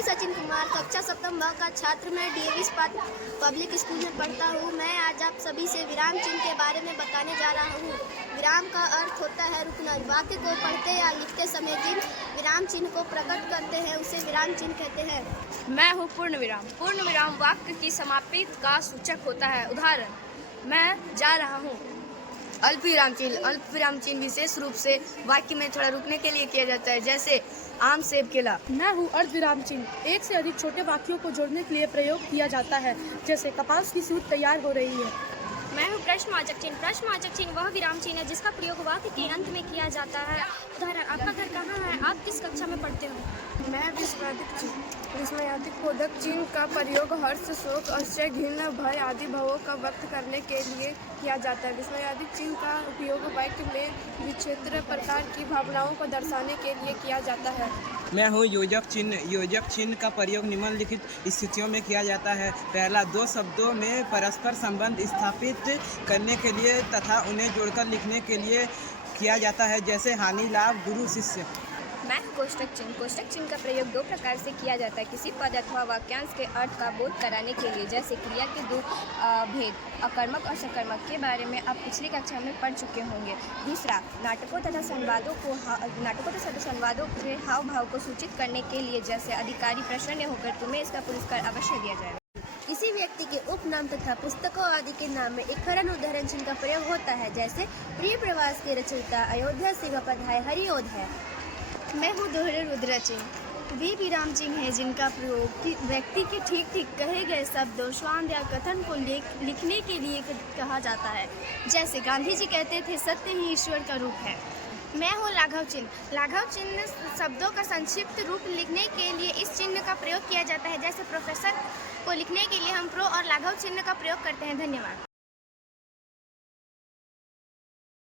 मैं सचिन कुमार कक्षा सप्तम ब का छात्र मैं डीएवी पब्लिक स्कूल में पढ़ता हूँ। मैं आज आप सभी से विराम चिन्ह के बारे में बताने जा रहा हूँ। विराम का अर्थ होता है रुकना। वाक्य को पढ़ते या लिखते समय जिन विराम चिन्ह को प्रकट करते हैं उसे विराम चिन्ह कहते हैं। मैं हूँ पूर्ण विराम। पूर्ण विराम वाक्य की समाप्ति का सूचक होता है। उदाहरण, मैं जा रहा हूँ। अल्प विराम चिन्ह विशेष रूप से वाक्य में थोड़ा रुकने के लिए किया जाता है, जैसे आम सेब केला। मैं हूँ अर्ध विराम चिन्ह एक से अधिक छोटे वाक्यों को जोड़ने के लिए प्रयोग किया जाता है, जैसे कपास की सूत तैयार हो रही है। मैं हूँ प्रश्नवाचक चिन्ह। प्रश्नवाचक चिन्ह वह विराम चिन्ह है जिसका प्रयोग वाक्य के अंत में किया जाता है। उदाहरण, आपका घर कहाँ है, आप किस कक्षा में पढ़ते हो। मैं विस्मयादिक चिन्ह। विस्मयादिक बोधक चिन्ह का प्रयोग हर्ष, शोक, आश्चर्य, घृणा, भय आदि भावों का व्यक्त करने के लिए किया जाता है। विस्मयादिक चिन्ह का उपयोग वाक्य में विचित्र प्रकार की भावनाओं को दर्शाने के लिए किया जाता है। मैं हूँ योजक चिन्ह। योजक चिन्ह का प्रयोग निम्नलिखित स्थितियों में किया जाता है। पहला, दो शब्दों में परस्पर संबंध स्थापित करने के लिए तथा उन्हें जोड़कर लिखने के लिए किया जाता है, जैसे हानि, लाभ, गुरु, शिष्य। मैं कोष्टक चिन्ह। कोष्टक चिन्ह का प्रयोग दो प्रकार से किया जाता है। किसी पद अथवा वाक्यांश के अर्थ का बोध कराने के लिए, जैसे क्रिया के दो भेद अकर्मक और सकर्मक के बारे में आप पिछली कक्षा में पढ़ चुके होंगे। दूसरा, नाटकों तथा संवादों के हाव भाव को सूचित करने के लिए, जैसे अधिकारी प्रसन्न होकर तुम्हें इसका पुरस्कार अवश्य दिया जाएगा। किसी व्यक्ति के उपनाम तथा पुस्तकों आदि के नाम में एक खरन उदाहरण चिन्ह का प्रयोग होता है, जैसे प्रिय प्रवास के रचयिता अयोध्या सेवा पधाय हरिओध है। मैं हूँ दोहरे रुद्र चिन्ह। वे विराम चिन्ह है जिनका प्रयोग व्यक्ति के ठीक ठीक कहे गए शब्दों, स्वांग या कथन को लिखने के लिए कहा जाता है, जैसे गांधी जी कहते थे सत्य ही ईश्वर का रूप है। मैं हूँ लाघव चिन्ह। लाघव चिन्ह शब्दों का संक्षिप्त रूप लिखने के लिए इस चिन्ह का प्रयोग किया जाता है, जैसे प्रोफेसर को लिखने के लिए हम प्रो और लाघव चिन्ह का प्रयोग करते हैं। धन्यवाद।